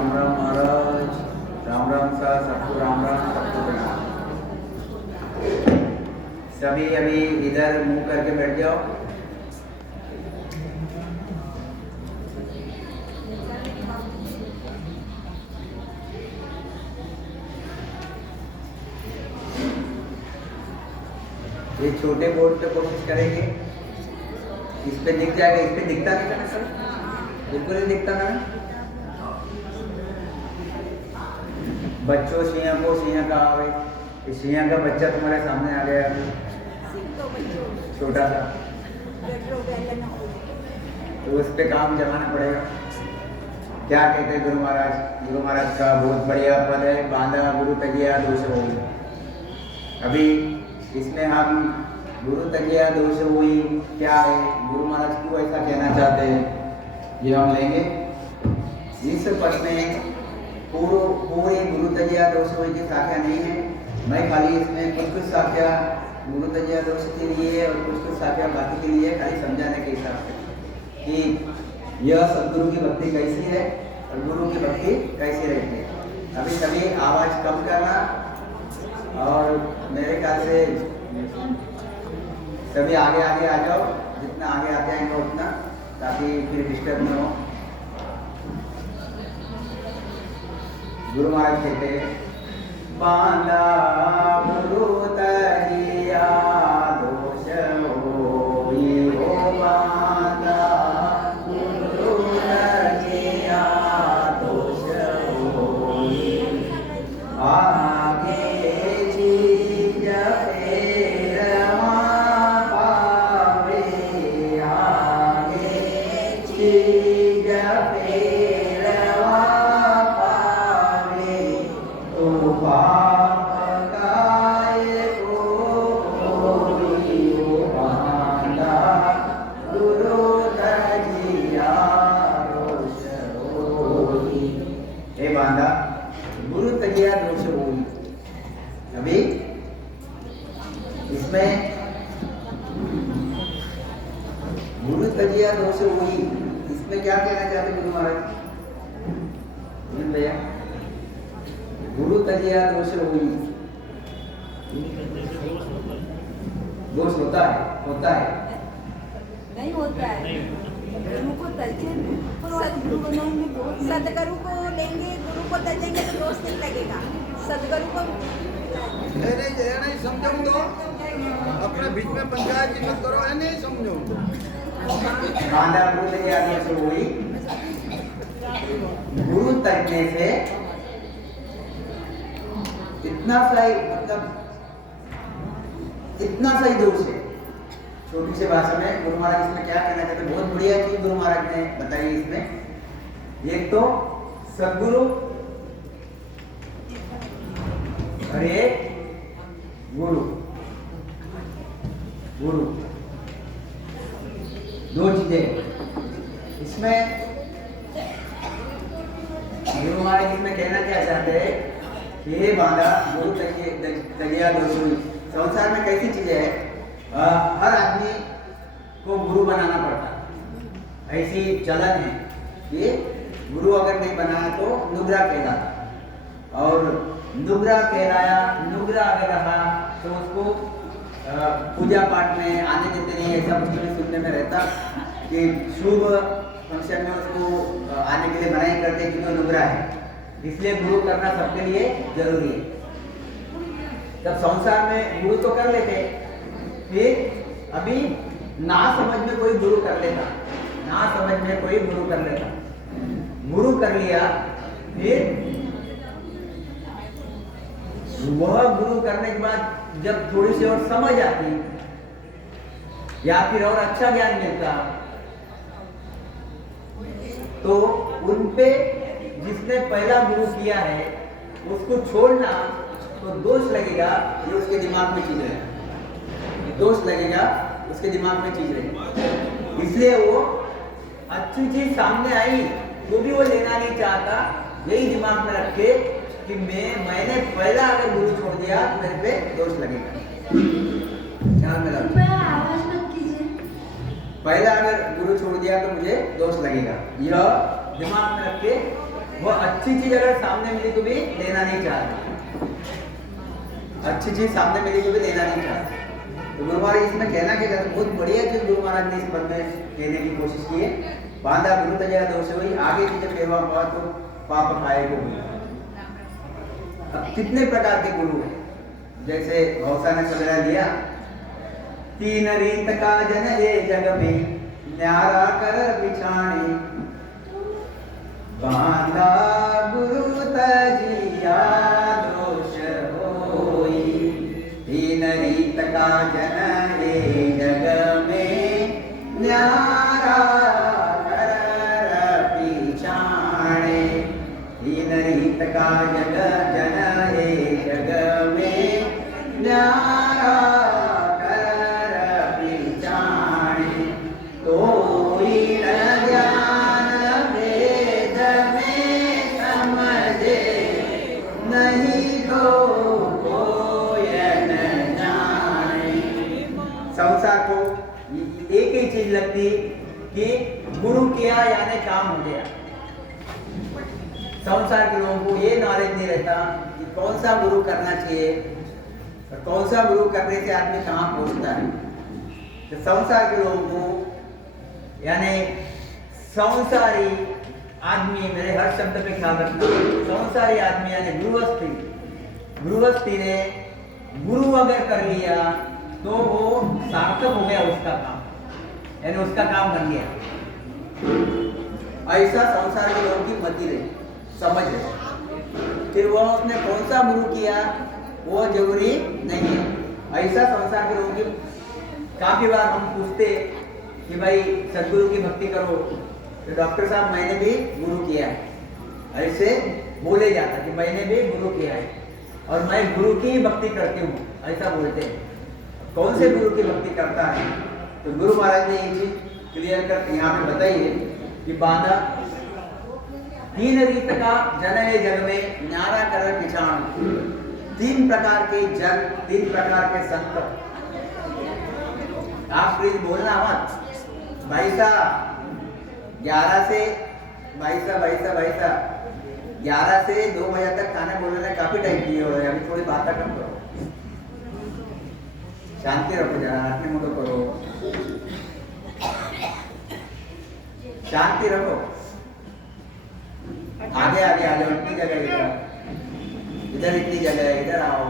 राम राम महाराज, राम राम सा सबको राम राम, सबको प्रणाम। सभी अभी इधर मुंह करके बैठ जाओ। ये छोटे बोर्ड पे कोशिश करेंगे, इस पे दिख जाएगा। इस पे दिखता नहीं था सर, बिल्कुल नहीं दिखता ना। बच्चों सिया को सिया कहा भाई, सिया का बच्चा तुम्हारे सामने आ गया, छोटा सा, तो उस पे काम जमाना पड़ेगा। क्या कहते हैं गुरु महाराज? गुरु महाराज का बहुत बढ़िया पद है, बांधा गुरु तजिया दोष हो। अभी इसमें हम गुरु तजिया दोष हुई क्या है, गुरु महाराज क्यों ऐसा कहना चाहते हैं, ये हम लेंगे। इस पद में पूरी गुरु तजिया दोष हुई की साख्या नहीं है। मैं खाली इसमें कुछ साख्या गुरु तजिया दोष के लिए और कुछ साख्या बाकी के लिए खाली समझाने के हिसाब से कि यह सदगुरु की भक्ति कैसी है और गुरु की भक्ति कैसी रहती है। अभी सभी आवाज कम करना, और मेरे ख्याल से सभी आगे आगे आ जाओ, जितना आगे आते आएंगे उतना, ताकि फिर डिस्टर्ब न हो। गुरु महाराज कहते हैं, बांधा गुरु तजिया दोष होई हो, बांधा गुरु तजिया दोष होई, आगे चीज फेरवा पावे, आगे चीज फेरवा पावे, तो पाप काय को होई हो, बांधा गुरु तजिया दोष होई। हे बांधा गुरु तजिया दोष होई। अभी इसमें गुरु तजिया दोष हुई, इसमें क्या कहना चाहते गुरु महाराज? भैया, गुरु तजिया दोष हुई, दोष होता है? होता है? नहीं होता है। गुरु को तजेंगे, सदगुरु बनाएंगे, सदगुरु को लेंगे, गुरु को तजेंगे तो दोष नहीं लगेगा। सदगुरु को नहीं समझो तो अपने बीच में पंचायत की मत करो, है नहीं समझो। बांधा गुरु तजिया दोष हुई, गुरु तजने से इतना सही, मतलब इतना सही दोष है। छोटी सी भाषा में गुरु महाराज इसमें क्या कहना चाहते हैं, बहुत बढ़िया चीज गुरु महाराज ने बताई इसमें। एक तो सदगुरु और एक गुरु, गुरु दो चीजें इसमें। गुरु महाराज इसमें कहना क्या चाहते हैं कि ये बांधा गुरु तजिया दोष हुई। संसार में कैसी चीजें है, हर आदमी को गुरु बनाना पड़ता, ऐसी चलन है। ये गुरु अगर नहीं बनाया तो नुग्रा कहलाता, और नुग्रा कहलाया, नुग्रा अगर रहा तो उसको पूजा पाठ में आने देते नहीं। ऐसा मुझे सुनने में रहता कि शुभ फंक्शन में उसको आने के लिए मनाही करते क्योंकि नुग्रा है। इसलिए गुरु करना सबके लिए जरूरी है। जब संसार में गुरु तो कर लेते, फिर अभी ना समझ में कोई गुरु कर लेता, ना समझ में कोई गुरु कर लेता, गुरु कर लिया, फिर वह गुरु करने के बाद जब थोड़ी सी और समझ आती या फिर और अच्छा ज्ञान मिलता, तो उनपे जिसने पहला गुरु किया है उसको छोड़ना तो दोष लगेगा। ये उसके दिमाग में चीज रहेगा, दोष लगेगा उसके दिमाग में चीज रहेगी। इसलिए वो अच्छी चीज सामने आई तो भी वो लेना नहीं चाहता, यही दिमाग में रख के कि मैंने पहला अगर गुरु छोड़ दिया तो मेरे पे दोष लगेगा। ध्यान में रखो, आवाज मत कीजिए। पहला अगर गुरु छोड़ दिया तो मुझे दोष लगेगा, यह दिमाग में रख के वो अच्छी चीज अगर सामने मिली तो भी लेना नहीं चाहते, अच्छी चीज सामने मिली तो भी लेना नहीं चाहते। तो गुरु महाराज इसमें कहना क्या चाहते, बहुत बढ़िया चीज गुरु महाराज ने इस पद में कहने की कोशिश की है। बांधा गुरु तजया दोष हुई, आगे की जब फेरवा हुआ तो पाप खाए को हुई। अब कितने प्रकार के गुरु हैं, जैसे भौसा ने सवेरा लिया, तीन रीत का जन ये जग में न्यारा कर बिछाने, बांधा गुरु तजिया दोष होई, तीन रीत का जन ये जग में न्यारा कर बिछाने, तीन रीत का जन ये जग में न्यारा लगती कि गुरु किया यानी काम हो गया। संसार के लोगों को ये नॉलेज नहीं रहता कि कौन सा गुरु करना चाहिए और कौन सा गुरु करने से आदमी कहाँ पहुंचता है। तो संसार के लोगों को यानी संसारी आदमी, मेरे हर शब्द पे ख्याल रखना, संसारी आदमी यानी गृहस्थी ने गुरु अगर कर लिया तो वो सार्थक हो गया उसका काम, यानी उसका काम बन गया। ऐसा संसार के लोगों की मति रही, समझ रहे। फिर वह उसने कौन सा गुरु किया वो जरूरी नहीं है। ऐसा संसार के लोगों की काफी बार हम पूछते कि भाई सदगुरु की भक्ति करो, तो डॉक्टर साहब मैंने भी गुरु किया है, ऐसे बोले जाता कि मैंने भी गुरु किया है और मैं गुरु की भक्ति करती हूँ, ऐसा बोलते हैं। कौन से गुरु की भक्ति करता है? तो गुरु महाराज ने ये चीज क्लियर कर यहाँ पे बताई है कि बांधा तीन रीत का जन ये जग में न्यारा कर पिछाण, तीन प्रकार के जन, तीन प्रकार के संत। आप प्लीज बोलना मत भाई साहब, 11 से 2 बजे तक खाने बोलने में काफी टाइम दिए हो रहे हैं, अभी थोड़ी बात कम करो, शांति रखो, जरा हाथ मुंडो करो, शांति रखो। आगे आगे आ जाओ, इतनी जगह इधर इतनी जगह, इधर आओ।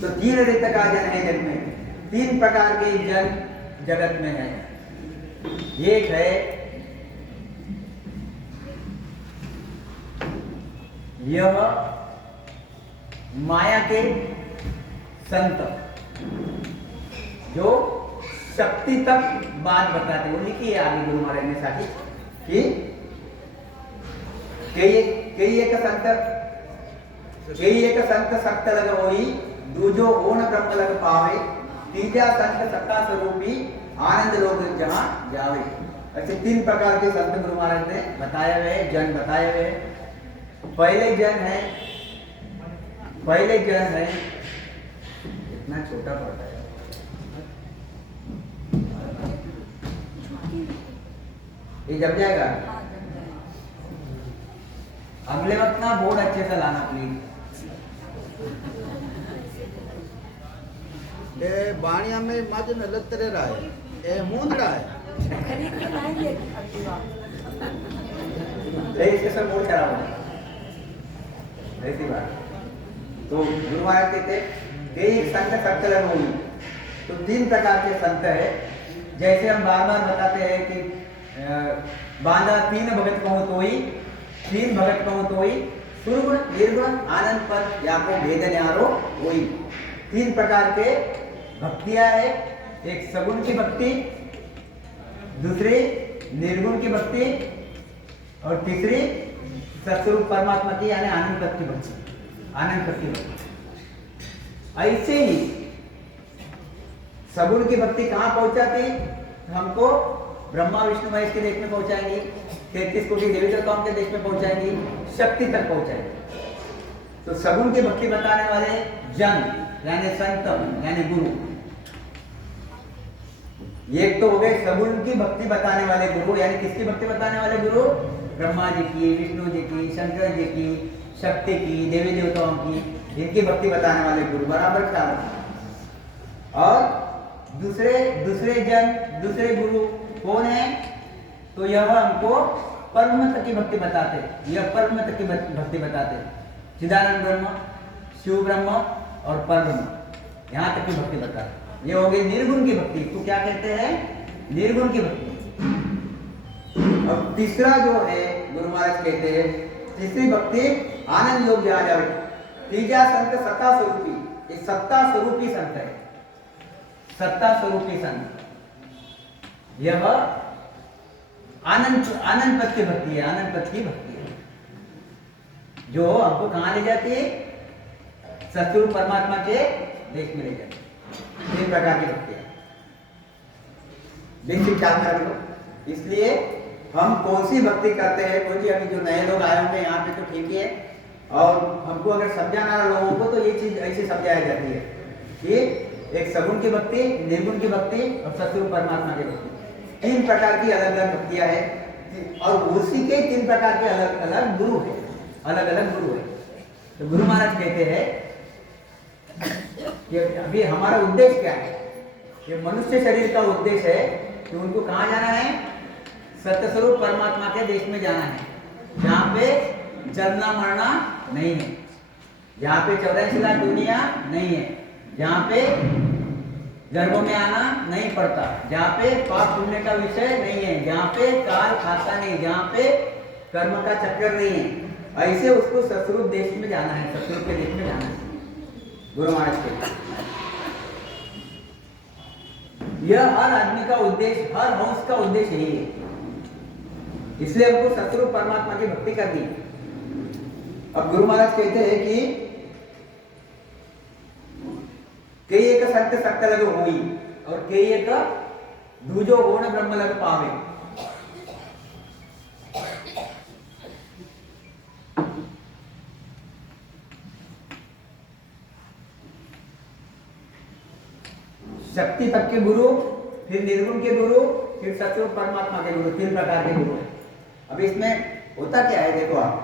तो तीन रीत का जन है जग में, तीन प्रकार के जन जगत में है। एक है यह माया के संत जो शक्ति तक बात बताते, वो लिखी है आगे गुरु महाराज ने साथी कि कई एक संत सक्त लग होई, दूजो ओन ब्रह्म लग पावे, तीजा संत सत्ता स्वरूपी आनंद लोग जहां जावे। ऐसे तीन प्रकार के संत गुरु महाराज ने बताए हुए, जन बताए हुए। पहले जन है इतना छोटा पड़ता है, ये जब जाएगा अगले वक्त ना बोर्ड अच्छे से लाना प्लीज। ये बाणिया में मज न लतरे रहा है, ये मूंदड़ा है। खरीद के लाएंगे अगली बार। इसके सब मूड खराब हो ऐसी बात। तो गुरु महाराज कहते एक संत सक्त लग होई, तो तीन प्रकार के संत है। जैसे हम बार बार बताते हैं कि बांधा तीन भगत कहूँ तोई, तीन भगत कहूँ तोई, सुरगुण निर्गुण आनंद पद या को भेद न्यारो होई। तीन प्रकार के भक्तियां है, एक सगुण की भक्ति, दूसरी निर्गुण की भक्ति और तीसरी सत्स्वरूप परमात्मा की यानी आनंद पद की भक्ति, आनंद पद की भक्ति। ऐसे ही सगुण की भक्ति कहाँ पहुंचाती? हमको ब्रह्मा विष्णु महेश के देश में पहुंचाएंगी, 33 कोटि देवी देवताओं के देश में पहुंचाएंगी, शक्ति तक पहुंचाएंगी। तो सगुण की भक्ति बताने वाले जन यानी संत यानी गुरु, एक तो हो गए सगुण की भक्ति बताने वाले गुरु, यानी किसकी भक्ति बताने वाले गुरु? ब्रह्मा जी की, विष्णु जी की, शंकर जी की, शक्ति की, देवी देवताओं की, इनकी भक्ति बताने वाले गुरु, बराबर ख्याल रखना। और दूसरे गुरु कौन है? तो यह हमको परम तत्व की भक्ति बताते, यह परम तत्व की भक्ति बताते, चिदानंद ब्रह्म, शिव ब्रह्म और परब्रह्म, यहाँ तक की भक्ति बताते। ये हो गई निर्गुण की भक्ति। तो क्या कहते हैं? निर्गुण की भक्ति। अब तीसरा जो है गुरु महाराज कहते हैं, तीसरी भक्ति आनंद योग जहाँ जावे। तीजा संत सत्ता स्वरूपी, ये सत्ता स्वरूपी संत है, सत्ता स्वरूपी संत, यह आनंद पद की भक्ति है, आनंद पद की भक्ति है, जो हमको कहाँ ले जाती है? सतगुरु परमात्मा के देश में ले जाती है। तीन प्रकार की भक्ति है, बेसिक ख्याल में रख लो। इसलिए हम कौन सी भक्ति करते हैं, कोई भी अभी जो नए लोग आए होंगे यहाँ पे तो ठीक है, और हमको अगर समझाना लोगों को तो ये चीज ऐसे समझाई जाती है कि एक सगुण की भक्ति, निर्गुण की भक्ति और सतगुरु परमात्मा की भक्ति, तीन प्रकार की अलग अलग भक्तियां हैं, और उसी के तीन प्रकार के अलग अलग गुरु है, अलग अलग गुरु है। तो गुरु महाराज कहते हैं कि अभी हमारा उद्देश्य क्या है? ये मनुष्य शरीर का उद्देश्य है कि उनको कहाँ जाना है? सत्य स्वरूप परमात्मा के देश में जाना है, जहाँ पे जन्मना मरना नहीं है, जहाँ पे 84 लाख दुनिया नहीं है, जहाँ पे गर्भों में आना नहीं पड़ता, जहाँ पे पाप पुण्य का विषय नहीं है, जहाँ पे काल खाता नहीं, जहाँ पे कर्म का चक्कर नहीं है, ऐसे उसको सतस्वरूप देश में जाना है, सतस्वरूप के देश में जाना है। गुरु महाराज के यह हर आदमी का उद्देश्य, हर हंस का उद्देश्य यही है, इसलिए हमको सतस्वरूप परमात्मा की भक्ति करनी है। अब गुरु महाराज कहते हैं कि कई एक सत्य सत्य लग हुई और कई एक दूजो गुण ब्रह्म लग पावे। शक्ति तक के गुरु, फिर निर्गुण के गुरु, फिर सतस्वरूप परमात्मा के गुरु, तीन प्रकार के गुरु हैं। अब इसमें होता क्या है, देखो आप,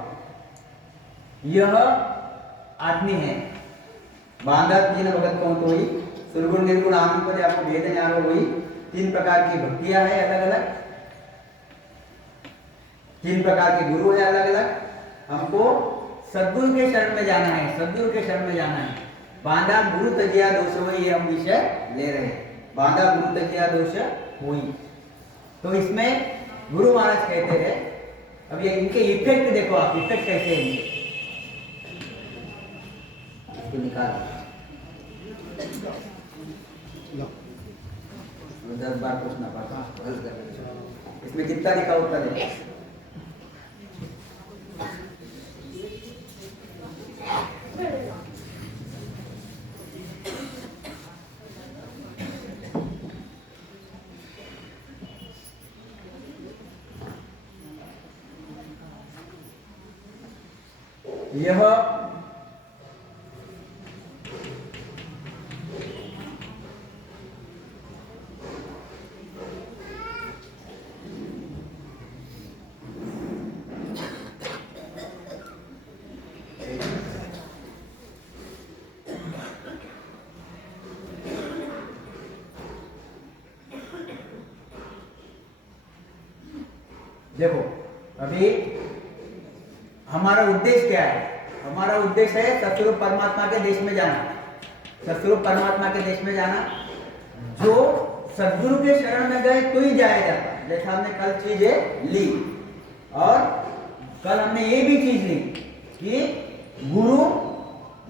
यह आदमी है, बांधा तीन भगत कौन तो हुई, सुरगुण निर्गुण आनंद पद आपको भेद न्यारो हुई, तीन प्रकार की भक्तियां है अलग अलग, तीन प्रकार के गुरु है अलग अलग। हमको सद्गुरु के शरण में जाना है, सद्गुरु के शरण में जाना है। बांधा गुरु तजिया दोष हुई, ये हम विषय ले रहे हैं, बांधा गुरु तजिया दोष हुई। तो इसमें गुरु महाराज कहते हैं, अब ये इनके इफेक्ट देखो आप, इफेक्ट कैसे हैं इनके, निकाल 10 बार पूछना पड़ता, इसमें कितना लिखा होता है? यह देखो, अभी हमारा उद्देश्य क्या है? हमारा उद्देश्य है सतस्वरूप परमात्मा के देश में जाना, सतस्वरूप परमात्मा के देश में जाना। जो सद्गुरु के शरण में गए तो ही जाया जाता। जैसा हमने कल चीजें ली, और कल हमने ये भी चीज ली कि गुरु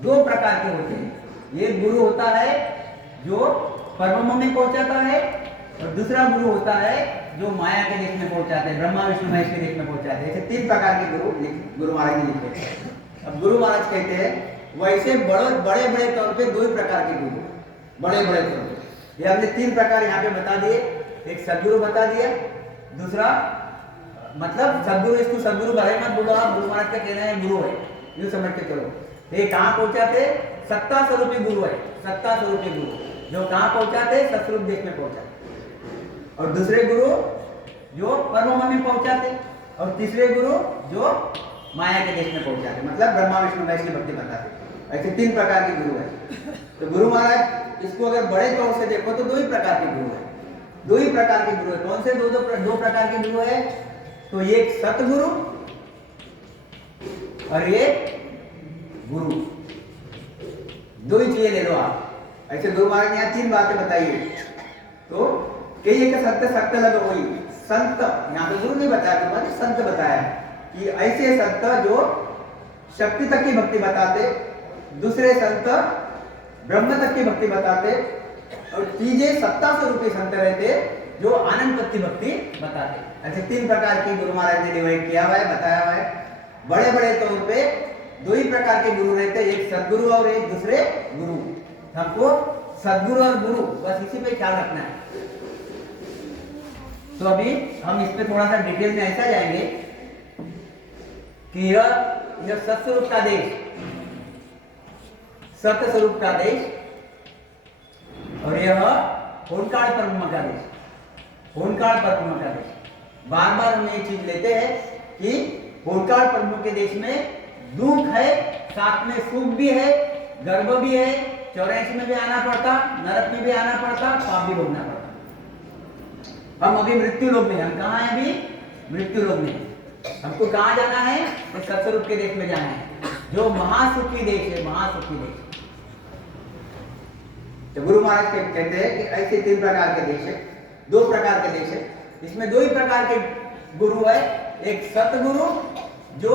दो प्रकार के होते हैं। एक गुरु होता है जो परम में पहुंचाता है, और दूसरा गुरु होता है जो माया के देश में पहुंचाते हैं, ब्रह्मा विष्णु महेश के देश में पहुंचाते हैं। ऐसे तीन प्रकार के गुरु महाराज ने लिखे। अब गुरु महाराज कहते हैं वैसे बड़े बड़े तौर पे दो ही प्रकार के गुरु, बड़े बड़े तौर पे। ये हमने तीन प्रकार यहाँ पे बता दिए। एक सदगुरु बता दिया, दूसरा मतलब सदगुरु, इसको सदगुरु भले मत बोलो आप, गुरु महाराज का कहना है गुरु है, यूँ समझ के चलो। ये कहाँ पहुंचाते? सत्ता स्वरूपी गुरु है, सत्ता स्वरूपी गुरु जो कहाँ पहुंचाते? सतस्वरूप देश में पहुंचाते। और दूसरे गुरु जो परम में पहुंचाते, और तीसरे गुरु जो माया के देश में पहुंचाते, मतलब ब्रह्मा विष्णु महेश की भक्ति बताते। ऐसे 3 प्रकार के गुरु है। तो गुरु महाराज इसको अगर बड़े तौर से देखो तो 2 ही प्रकार के गुरु है। 2 ही प्रकार के गुरु है। कौन से 2 प्रकार के गुरु है? तो एक सतगुरु और एक गुरु, 2 ही चीजें ले लो आप। ऐसे गुरु महाराज ने यहाँ 3 बातें बताई है। तो कई एक सत्य सत्य लगो वही संत, यहाँ पे गुरु नहीं बताया, तो संत बताया कि ऐसे संत जो शक्ति तक की भक्ति बताते, दूसरे संत ब्रह्म तक की भक्ति बताते, और तीजे सत्ता स्वरूपी संत रहते जो आनंद तक की भक्ति बताते। ऐसे 3 प्रकार के गुरु महाराज ने डिवाइड किया हुआ है, बताया हुआ है। बड़े बड़े तौर पे 2 ही प्रकार के गुरु रहते, एक सदगुरु और एक दूसरे गुरु। हमको सदगुरु और गुरु बस इसी पे ख्याल रखना है। तो अभी हम इस पे थोड़ा सा डिटेल में ऐसा जाएंगे कि यह सत्स्वरूप का देश, सत्य स्वरूप का देश, और यह ओंकार परब्रह्म का देश, ओंकार परब्रह्म का देश। बार बार हम ये चीज लेते हैं कि ओंकार परब्रह्म के देश में दुख है, साथ में सुख भी है, गर्भ भी है, 84 में भी आना पड़ता, नरक में भी आना पड़ता, पाप भी भोगना पड़ता। हम अभी मृत्यु लोक में, हम कहाँ हैं अभी? मृत्यु लोक में। हमको कहाँ जाना है? तो सत्स्वरूप के देश में जाना है, जो महासुखी देश है, महासुखी देश। तो गुरु महाराज कहते हैं कि ऐसे 3 प्रकार के देश है, 2 प्रकार के देश है। इसमें 2 ही प्रकार के गुरु है, एक सतगुरु जो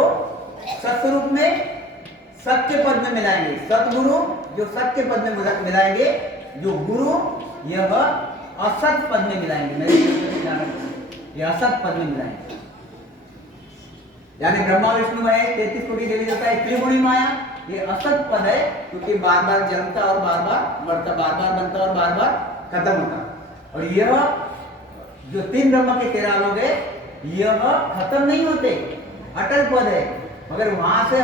सत्स्वरूप में सत्य पद में मिलाएंगे, सतगुरु जो सत्य पद में मिलाएंगे, जो गुरु यह असत पद में मिलाएंगे, ये असत पद में मिलाएंगे। यानी ब्रह्मा विष्णु महेश 33 कोटि देवी देवता है, त्रिगुणी माया, ये असत पद है, क्योंकि बार बार जन्मता और बार बार मरता, बार बार बनता और बार बार खत्म होता। और यह जो 3 ब्रह्म के 13 लोग है, यह खत्म नहीं होते, अटल पद है। मगर वहां से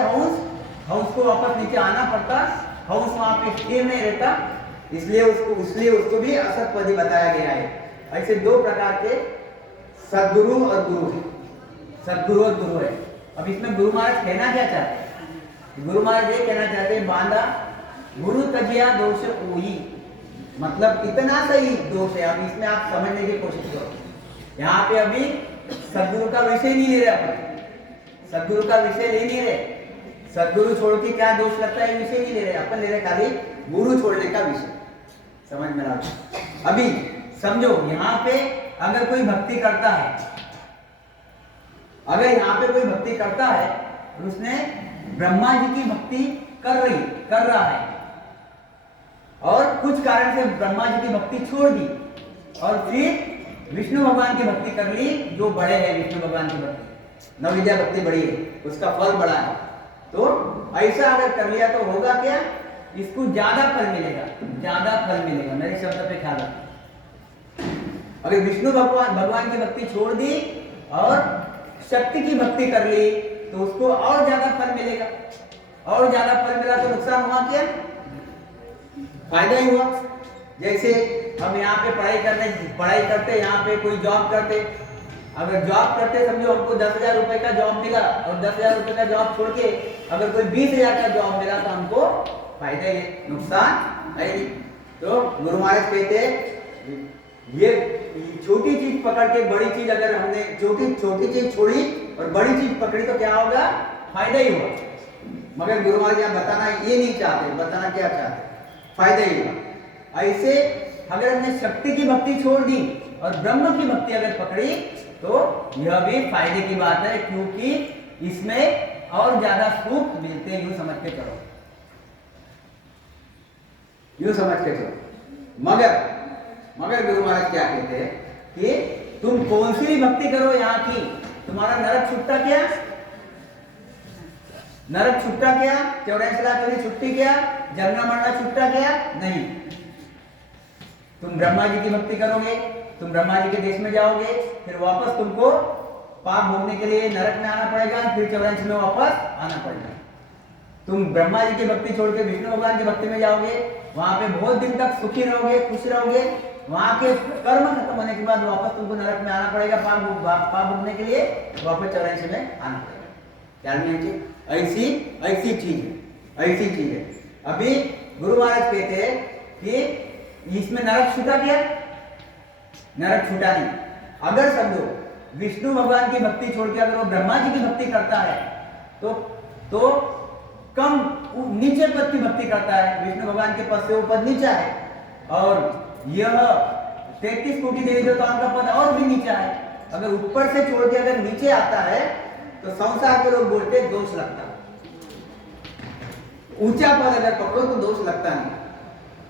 हंस को वापस नीचे आना पड़ता, हंस वहां पे स्थिर नहीं रहता, इसलिए उसको भी असत पद ही बताया गया है। ऐसे 2 प्रकार के सदगुरु और गुरु है, सदगुरु और गुरु है। अब इसमें गुरु महाराज कहना क्या चाहते हैं? गुरु महाराज ये कहना चाहते हैं, बांधा गुरु तजिया दोष कोई, मतलब इतना सही दोष है। अब इसमें आप समझने की कोशिश करो। यहाँ पे अभी सदगुरु का विषय नहीं ले रहे अपन, सदगुरु का विषय ले नहीं रहे, सदगुरु छोड़ के क्या दोष लगता है विषय नहीं ले रहे अपन, ले रहे खाली गुरु छोड़ने का विषय। समझ में आ रहा? अभी समझो, यहाँ पे अगर कोई भक्ति करता है, अगर यहाँ पे कोई भक्ति करता है और उसने ब्रह्मा जी की भक्ति कर रहा है, और कुछ कारण से ब्रह्मा जी की भक्ति छोड़ दी और फिर विष्णु भगवान की भक्ति कर ली, जो बड़े हैं विष्णु भगवान की भक्ति, नवविद्या भक्ति बड़ी है, उसका फल बड़ा है, तो ऐसा अगर कर लिया तो होगा क्या? इसको ज्यादा फल मिलेगा, ज्यादा फल मिलेगा। मेरे शब्द पे ख्याल रखो। अगर विष्णु भगवान की भक्ति छोड़ दी और शक्ति की भक्ति कर ली तो उसको और ज्यादा फल मिलेगा, और ज्यादा फल मिला तो नुकसान हुआ क्या? फायदा ही हुआ। जैसे हम यहाँ पे पढ़ाई करते, यहाँ पे कोई जॉब करते, अगर जॉब करते समझो हमको 10,000 रुपए का जॉब मिला, और 10,000 रुपए का जॉब छोड़ के अगर कोई 20,000 का जॉब मिला तो हमको फायदा ही, नुकसान है नहीं। तो गुरु महाराज कहते हैं ये छोटी चीज पकड़ के बड़ी चीज, अगर हमने छोटी चीज छोड़ी और बड़ी चीज पकड़ी तो क्या होगा? फायदा ही होगा। मगर गुरु महाराज यहाँ बताना ये नहीं चाहते, बताना क्या चाहते? फायदा ही होगा। ऐसे अगर हमने शक्ति की भक्ति छोड़ दी और ब्रह्म की भक्ति अगर पकड़ी तो यह भी फायदे की बात है, क्योंकि इसमें और ज्यादा सुख मिलते, यूं समझ के चलो, यूं समझ के चलो। मगर गुरु महाराज क्या कहते हैं कि तुम कौन सी भी भक्ति करो यहाँ की, तुम्हारा नरक छुट्टा क्या? नरक छुट्टा क्या? 84 लाख वाली छुट्टी क्या? जन्म मरना छुट्टा क्या? नहीं। तुम ब्रह्मा जी की भक्ति करोगे, तुम ब्रह्मा जी के देश में जाओगे, फिर वापस तुमको पाप भोगने के लिए नरक में आना पड़ेगा, फिर 84 में वापस आना पड़ेगा। तुम ब्रह्मा जी की भक्ति छोड़ के विष्णु भगवान की भक्ति में जाओगे, वहां पे बहुत दिन तक सुखी रहोगे, खुश रहोगे, वहां के कर्म खत्म होने के बाद वापस तुमको नरक में आना पड़ेगा, पाप भोगने के लिए वापस 84 में आना पड़ेगा। ख्याल में है? ऐसी चीज है। अभी गुरु महाराज कहते हैं कि इसमें नरक छूटा क्या? नरक छूटा नहीं। अगर समझो विष्णु भगवान की भक्ति छोड़ के अगर वो ब्रह्मा जी की भक्ति करता है तो कम नीचे पद की भक्ति करता है। विष्णु भगवान के पद से वो पद नीचा है, और यह 33 कोटि देवी देवताओं का पद और भी नीचा है। अगर ऊपर से छोड़ के अगर नीचे आता है तो संसार के लोग बोलते दोष लगता है। ऊंचा पद अगर पकड़ो तो दोष लगता नहीं,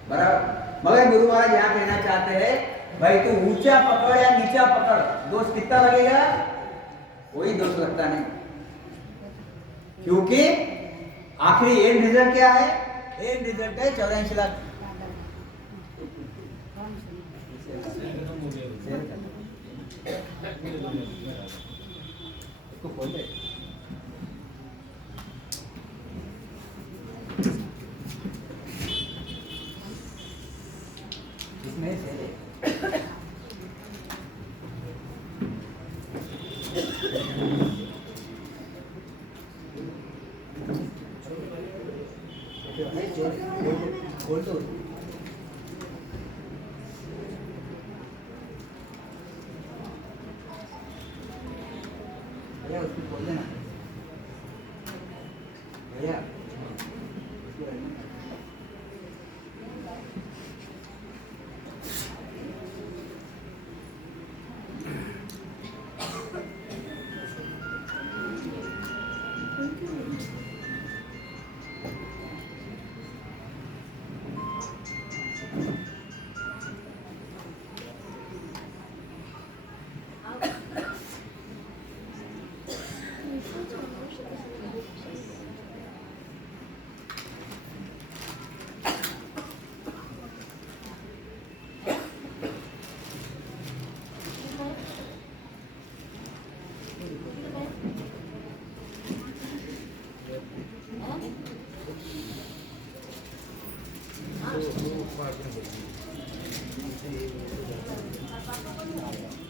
बराबर। मगर गुरु महाराज यहाँ कहना चाहते हैं भाई तू ऊंचा पकड़ या नीचा पकड़, दोष कितना लगेगा? कोई दोष लगता नहीं, क्योंकि आखिरी एंड रिजल्ट क्या है? एंड रिजल्ट है 84 लाख। इसको खोल दे। इसमें से दे। खोल दो। भैया उसको खोल देना भैया। वो